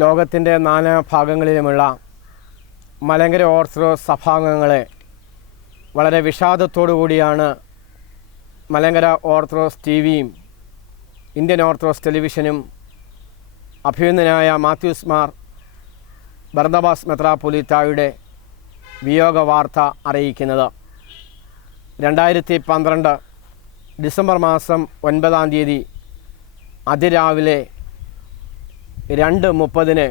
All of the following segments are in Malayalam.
ലോകത്തിൻ്റെ നാനാ ഭാഗങ്ങളിലുമുള്ള മലങ്കര ഓർത്തഡോക്സ് സഭാംഗങ്ങളെ വളരെ വിഷാദത്തോടു കൂടിയാണ് മലങ്കര ഓർത്തഡോക്സ് ടിവിയും ഇന്ത്യൻ ഓർത്തഡോക്സ് ടെലിവിഷനും അഭിനന്ദനായ മാത്യൂസ് മാർ ബർന്നബാസ് മെത്രാപ്പൊലീത്തായുടെ വിയോഗ വാർത്ത അറിയിക്കുന്നത്. 2012 ഡിസംബർ മാസം 9-ാം തീയതി അതിരാവിലെ 2:30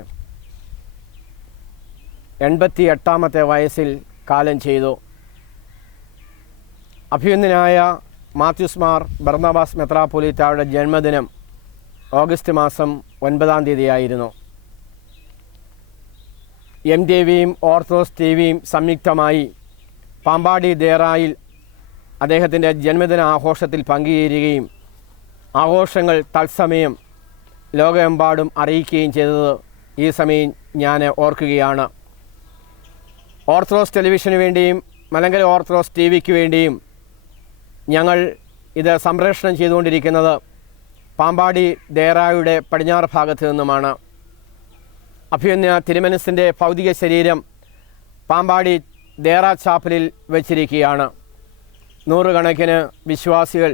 88-ാമത്തെ വയസ്സിൽ കാലം ചെയ്തു. അഭിനന്ദനായ മാത്യൂസ് മാർ ബർന്നബാസ് മെത്രാപ്പൊലീത്തായുടെ ജന്മദിനം ഓഗസ്റ്റ് മാസം 9-ാം തീയതിയായിരുന്നു. MTVയും ഓർത്തഡോക്സ് ടിവിയും സംയുക്തമായി പാമ്പാടി ദേറായിൽ അദ്ദേഹത്തിൻ്റെ ജന്മദിന ആഘോഷത്തിൽ പങ്കുചേരുകയും ആഘോഷങ്ങൾ തത്സമയം ലോകമെമ്പാടും അറിയിക്കുകയും ചെയ്തത് ഈ സമയം ഞാൻ ഓർക്കുകയാണ്. ഓർത്തഡോക്സ് ടെലിവിഷന് വേണ്ടിയും മലങ്കര ഓർത്തഡോക്സ് ടിവിക്ക് വേണ്ടിയും ഞങ്ങൾ ഇത് സംപ്രേഷണം ചെയ്തുകൊണ്ടിരിക്കുന്നത് പാമ്പാടി ദേറായുടെ പടിഞ്ഞാറ് ഭാഗത്തു നിന്നുമാണ്. അഭിനന്ദ തിരുമനസിൻ്റെ ഭൗതിക ശരീരം പാമ്പാടി ദേറ ചാപ്പലിൽ വച്ചിരിക്കുകയാണ്. നൂറുകണക്കിന് വിശ്വാസികൾ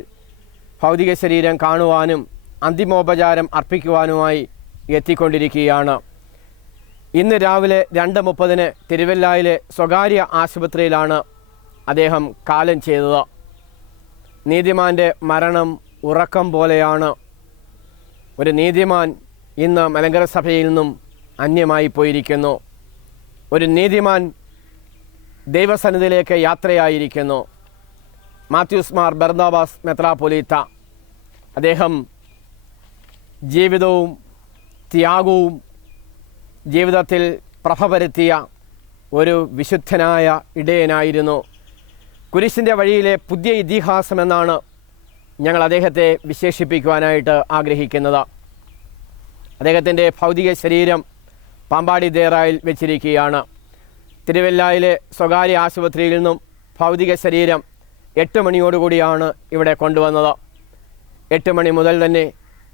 ഭൗതിക ശരീരം കാണുവാനും അന്തിമോപചാരം അർപ്പിക്കുവാനുമായി എത്തിക്കൊണ്ടിരിക്കുകയാണ്. ഇന്ന് രാവിലെ 2:30 തിരുവല്ലായിലെ സ്വകാര്യ ആശുപത്രിയിലാണ് അദ്ദേഹം കാലം ചെയ്തത്. നീതിമാൻ്റെ മരണം ഉറക്കം പോലെയാണ്. ഒരു നീതിമാൻ ഇന്ന് മലങ്കര സഭയിൽ നിന്നും അന്യമായി പോയിരിക്കുന്നു. ഒരു നീതിമാൻ ദൈവസന്നിധിയിലേക്ക് യാത്രയായിരിക്കുന്നു. മാത്യൂസ് മാർ ബർന്നബാസ് മെത്രാപ്പൊലീത്ത അദ്ദേഹം ജീവിതവും ത്യാഗവും ജീവിതത്തിൽ പ്രഭ പരത്തിയ ഒരു വിശുദ്ധനായ ഇടയനായിരുന്നു. കുരിശിൻ്റെ വഴിയിലെ പുതിയ ഇതിഹാസമെന്നാണ് ഞങ്ങൾ അദ്ദേഹത്തെ വിശേഷിപ്പിക്കുവാനായിട്ട് ആഗ്രഹിക്കുന്നത്. അദ്ദേഹത്തിൻ്റെ ഭൗതിക ശരീരം പാമ്പാടി ദേറായിൽ വെച്ചിരിക്കുകയാണ്. തിരുവല്ലായിലെ സ്വകാര്യ ആശുപത്രിയിൽ നിന്നും ഭൗതിക ശരീരം 8 മണിയോടുകൂടിയാണ് ഇവിടെ കൊണ്ടുവന്നത്. 8 മണി മുതൽ തന്നെ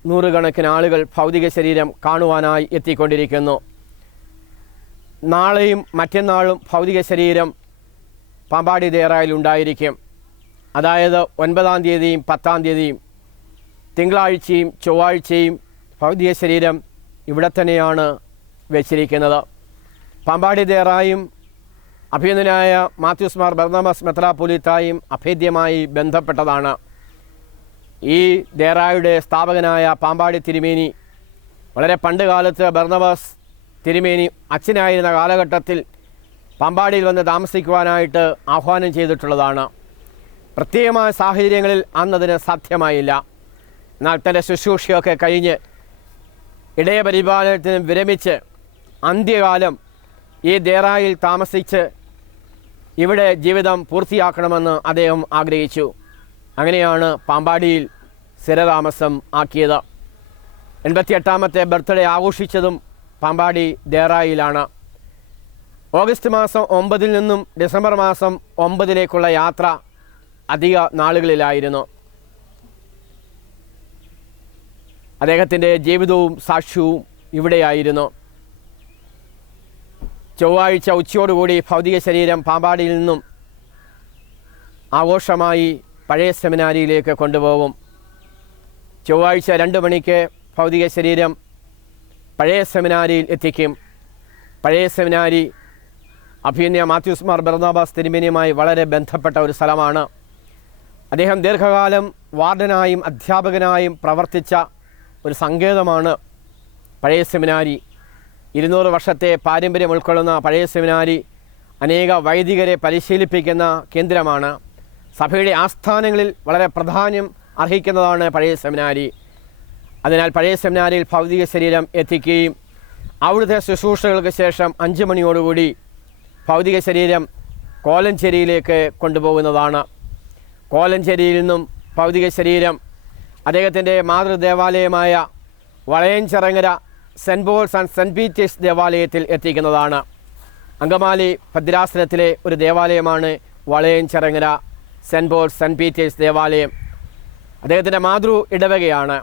നൂറുകണക്കിന് ആളുകൾ ഭൗതിക ശരീരം കാണുവാനായി എത്തിക്കൊണ്ടിരിക്കുന്നു. നാളെയും മറ്റന്നാളും ഭൗതിക ശരീരം പാമ്പാടി ദേറായിൽ ഉണ്ടായിരിക്കും. അതായത് 9-ാം തീയതിയും 10-ാം തീയതിയും തിങ്കളാഴ്ചയും ചൊവ്വാഴ്ചയും ഭൗതിക ശരീരം ഇവിടെ തന്നെയാണ് വെച്ചിരിക്കുന്നത്. പാമ്പാടി ദേറായും അഭിനന്ദനായ മാത്യൂസ് മാർ ബർന്നബാസ് മെത്രാപ്പൊലീത്തായും അഭേദ്യമായി ബന്ധപ്പെട്ടതാണ്. ഈ ദേറായുടെ സ്ഥാപകനായ പാമ്പാടി തിരുമേനി വളരെ പണ്ട് കാലത്ത് ബർന്നബാസ് തിരുമേനി അച്ഛനായിരുന്ന കാലഘട്ടത്തിൽ പാമ്പാടിയിൽ വന്ന് താമസിക്കുവാനായിട്ട് ആഹ്വാനം ചെയ്തിട്ടുള്ളതാണ്. പ്രത്യേകമായ സാഹചര്യങ്ങളിൽ അന്നതിന് സാധ്യമായില്ല. എന്നാൽ തൻ്റെ ശുശ്രൂഷയൊക്കെ കഴിഞ്ഞ് ഇടയപരിപാലനത്തിന് വിരമിച്ച് അന്ത്യകാലം ഈ ദേറായിൽ താമസിച്ച് ഇവിടെ ജീവിതം പൂർത്തിയാക്കണമെന്ന് അദ്ദേഹം ആഗ്രഹിച്ചു. അങ്ങനെയാണ് പാമ്പാടിയിൽ സ്ഥിരതാമസം ആക്കിയത്. 88-ാമത്തെ ബർത്ത്ഡേ ആഘോഷിച്ചതും പാമ്പാടി ദേറായിലാണ്. ഓഗസ്റ്റ് മാസം 9 നിന്നും ഡിസംബർ മാസം 9 യാത്ര അധിക നാളുകളിലായിരുന്നു. അദ്ദേഹത്തിൻ്റെ ജീവിതവും സാക്ഷ്യവും ഇവിടെയായിരുന്നു. ചൊവ്വാഴ്ച ഉച്ചയോടുകൂടി ഭൗതിക ശരീരം പാമ്പാടിയിൽ നിന്നും ആഘോഷമായി പഴയ സെമിനാരിയിലേക്ക് കൊണ്ടുപോകും. ചൊവ്വാഴ്ച 2 മണിക്ക് ഭൗതിക ശരീരം പഴയ സെമിനാരിയിൽ എത്തിക്കും. പഴയ സെമിനാരി അഭിനന്ദ മാത്യൂസ് മാർ ബർന്നബാസ് തിരുമേനിയുമായി വളരെ ബന്ധപ്പെട്ട ഒരു സ്ഥലമാണ്. അദ്ദേഹം ദീർഘകാലം വാർഡനായും അധ്യാപകനായും പ്രവർത്തിച്ച ഒരു സങ്കേതമാണ് പഴയ സെമിനാരി. 200 വർഷത്തെ പാരമ്പര്യം ഉൾക്കൊള്ളുന്ന പഴയ സെമിനാരി അനേക വൈദികരെ പരിശീലിപ്പിക്കുന്ന കേന്ദ്രമാണ്. സഭയുടെ ആസ്ഥാനങ്ങളിൽ വളരെ പ്രാധാന്യം അർഹിക്കുന്നതാണ് പഴയ സെമിനാരി. അതിനാൽ പഴയ സെമിനാരിയിൽ ഭൗതിക ശരീരം എത്തിക്കുകയും അവിടുത്തെ ശുശ്രൂഷകൾക്ക് ശേഷം 5 മണിയോടുകൂടി ഭൗതിക ശരീരം കോലഞ്ചേരിയിലേക്ക് കൊണ്ടുപോകുന്നതാണ്. കോലഞ്ചേരിയിൽ നിന്നും ഭൗതിക ശരീരം അദ്ദേഹത്തിൻ്റെ മാതൃദേവാലയമായ Valayanchirangara saint Paul's and saint Peter's ദേവാലയത്തിൽ എത്തിക്കുന്നതാണ്. അങ്കമാലി ഭദ്രാസനത്തിലെ ഒരു ദേവാലയമാണ് Valayanchirangara saint Paul's saint Peter's ദേവാലയം. അദ്ദേഹത്തിൻ്റെ മാതൃ ഇടവകയാണ്.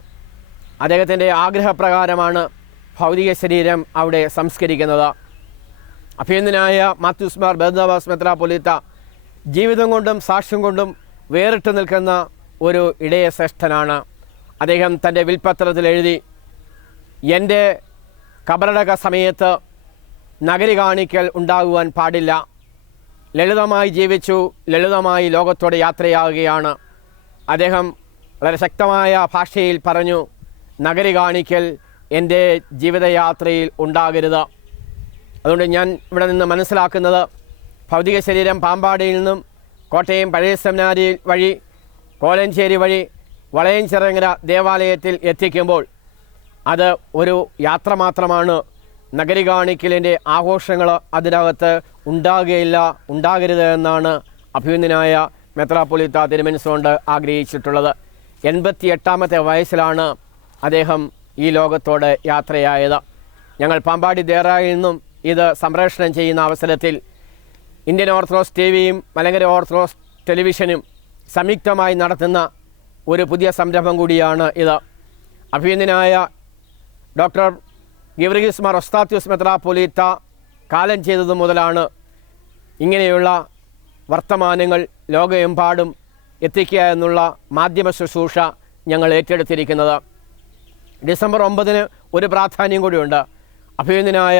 അദ്ദേഹത്തിൻ്റെ ആഗ്രഹപ്രകാരമാണ് ഭൗതിക ശരീരം അവിടെ സംസ്കരിക്കുന്നത്. അഭിനന്ദനായ മാത്യൂസ് മാർ ബർന്നബാസ് മെത്രാപ്പൊലീത്ത ജീവിതം കൊണ്ടും സാക്ഷ്യം കൊണ്ടും വേറിട്ട് നിൽക്കുന്ന ഒരു ഇടയ ശ്രേഷ്ഠനാണ്. അദ്ദേഹം തൻ്റെ വിൽപ്പത്രത്തിൽ എഴുതി, എൻ്റെ കബറടക്ക സമയത്ത് നഗരി കാണിക്കൽ ഉണ്ടാകുവാൻ പാടില്ല. ലളിതമായി ജീവിച്ചു, ലളിതമായി ലോകത്തോടെ യാത്രയാകുകയാണ്. അദ്ദേഹം വളരെ ശക്തമായ ഭാഷയിൽ പറഞ്ഞു, നഗരി കാണിക്കൽ എൻ്റെ ജീവിതയാത്രയിൽ ഉണ്ടാകരുത്. അതുകൊണ്ട് ഞാൻ ഇവിടെ നിന്ന് മനസ്സിലാക്കുന്നത്, ഭൗതിക ശരീരം പാമ്പാടിയിൽ നിന്നും കോട്ടയം പഴയ സെമിനാരി വഴി കോലഞ്ചേരി വഴി വളയഞ്ചിറങ്ങര ദേവാലയത്തിൽ എത്തിക്കുമ്പോൾ അത് ഒരു യാത്ര മാത്രമാണ്. നഗരി കാണിക്കലിൻ്റെ ആഘോഷങ്ങൾ അതിനകത്ത് ഉണ്ടാകരുത് എന്നാണ് അഭിനന്ദനായ മെത്രാപ്പൊലീത്ത തിരുമനസ്സുകൊണ്ട് ആഗ്രഹിച്ചിട്ടുള്ളത്. 88-ാമത്തെ വയസ്സിലാണ് അദ്ദേഹം ഈ ലോകത്തോട് യാത്രയായത്. ഞങ്ങൾ പാമ്പാടി ദേറായിൽ നിന്നും ഇത് സംപ്രേഷണം ചെയ്യുന്ന അവസരത്തിൽ ഇന്ത്യൻ ഓർത്തഡോക്സ് ടിവിയും മലങ്കര ഓർത്തഡോക്സ് ടെലിവിഷനും സംയുക്തമായി നടത്തുന്ന ഒരു പുതിയ സംരംഭം കൂടിയാണ് ഇത്. അഭിനന്ദനായ ഡോക്ടർ ഗീവർഗീസ് മാർ ഒസ്താത്യോസ് മെത്രാപ്പൊലീത്ത കാലം ചെയ്തതു മുതലാണ് ഇങ്ങനെയുള്ള വർത്തമാനങ്ങൾ ലോകമെമ്പാടും എത്തിക്കുക എന്നുള്ള മാധ്യമ ശുശ്രൂഷ ഞങ്ങൾ ഏറ്റെടുത്തിരിക്കുന്നത്. ഡിസംബർ 9 ഒരു പ്രാധാന്യം കൂടിയുണ്ട്. അഭിനന്ദനായ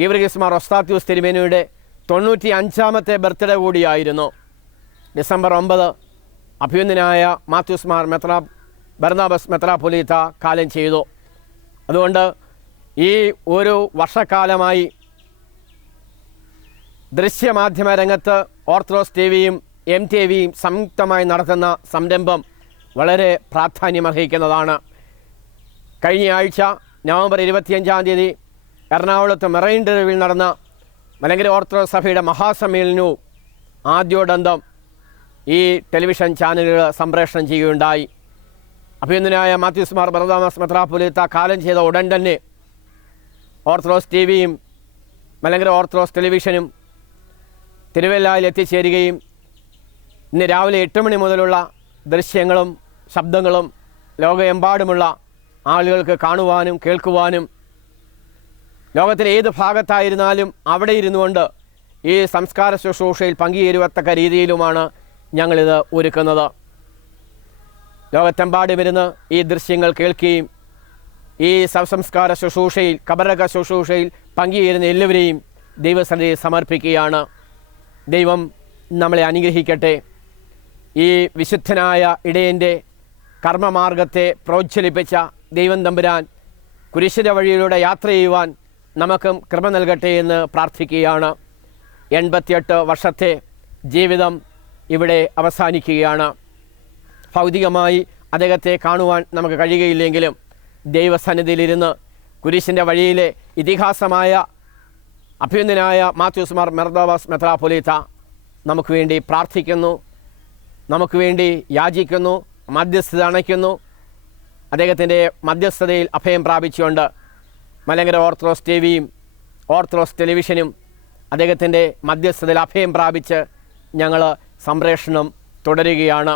ഗീവർഗീസ് മാർ ഒസ്താത്യോസ് തിരുമേനിയുടെ 95-ാമത്തെ ബർത്ത്ഡേ കൂടിയായിരുന്നു. ഡിസംബർ 9 അഭിനന്ദനായ മാത്യൂസ് മാർ ബർന്നബാസ് മെത്രാപ്പൊലീത്ത കാലം ചെയ്തു. അതുകൊണ്ട് ഈ ഒരു വർഷക്കാലമായി ദൃശ്യമാധ്യമ രംഗത്ത് ഓർത്തഡോക്സ് ടിവിയും MTVയും സംയുക്തമായി നടത്തുന്ന സംരംഭം വളരെ പ്രാധാന്യമർഹിക്കുന്നതാണ്. കഴിഞ്ഞ ആഴ്ച നവംബർ 25-ാം തീയതി എറണാകുളത്ത് മെറൈൻ ഡ്രൈവിൽ നടന്ന മലങ്കര ഓർത്തഡോക്സ് സഭയുടെ മഹാസമ്മേളനവും ആദ്യോടന്തം ഈ ടെലിവിഷൻ ചാനലുകൾ സംപ്രേഷണം ചെയ്യുകയുണ്ടായി. അഭിനന്ദനായ മാത്യൂസ് മാർ ബർന്നബാസ് മെത്രാപ്പൊലീത്ത കാലം ചെയ്ത ഉടൻ തന്നെ ഓർത്തഡോക്സ് ടിവിയും മലങ്കര ഓർത്തഡോക്സ് ടെലിവിഷനും തിരുവല്ലയിൽ എത്തിച്ചേരുകയും ഇന്ന് രാവിലെ 8 മണി മുതലുള്ള ദൃശ്യങ്ങളും ശബ്ദങ്ങളും ലോകമെമ്പാടുമുള്ള ആളുകൾക്ക് കാണുവാനും കേൾക്കുവാനും ലോകത്തിലെ ഏത് ഭാഗത്തായിരുന്നാലും അവിടെ ഇരുന്നു കൊണ്ട് ഈ സംസ്കാര ശുശ്രൂഷയിൽ പങ്കുചേരുവത്തക്ക രീതിയിലുമാണ് ഞങ്ങളിത് ഒരുക്കുന്നത്. ലോകത്തെമ്പാടും ഇരുന്ന് ഈ ദൃശ്യങ്ങൾ കേൾക്കുകയും ഈ ശവസംസ്കാര ശുശ്രൂഷയിൽ കബറടക്ക ശുശ്രൂഷയിൽ പങ്കുചേരുന്ന എല്ലാവരെയും ദൈവസന്നിധിയിൽ സമർപ്പിക്കുകയാണ്. ദൈവം നമ്മളെ അനുഗ്രഹിക്കട്ടെ. ഈ വിശുദ്ധനായ ഇടയൻ്റെ കർമ്മമാർഗത്തെ പ്രോജ്വലിപ്പിച്ച ദൈവം തമ്പുരാൻ കുരിശിൻ്റെ വഴിയിലൂടെ യാത്ര ചെയ്യുവാൻ നമുക്കും കൃപ നൽകട്ടെ എന്ന് പ്രാർത്ഥിക്കുകയാണ്. 88 വർഷത്തെ ജീവിതം ഇവിടെ അവസാനിക്കുകയാണ്. ഭൗതികമായി അദ്ദേഹത്തെ കാണുവാൻ നമുക്ക് കഴിയുകയില്ലെങ്കിലും ദൈവസന്നിധിയിലിരുന്ന് കുരിശിൻ്റെ വഴിയിലെ ഇതിഹാസമായ അഭിനന്ദനായ മാത്യൂസ് മാർ ബർന്നബാസ് മെത്രാപ്പൊലീത്ത നമുക്ക് വേണ്ടി പ്രാർത്ഥിക്കുന്നു, നമുക്ക് വേണ്ടി യാചിക്കുന്നു, മധ്യസ്ഥത അണയ്ക്കുന്നു. അദ്ദേഹത്തിൻ്റെ മധ്യസ്ഥതയിൽ അഭയം പ്രാപിച്ചുകൊണ്ട് മലങ്കര ഓർത്തഡോക്സ് ടിവിയും ഓർത്തഡോക്സ് ടെലിവിഷനും അദ്ദേഹത്തിൻ്റെ മധ്യസ്ഥതയിൽ അഭയം പ്രാപിച്ച് ഞങ്ങൾ സംപ്രേഷണം തുടരുകയാണ്.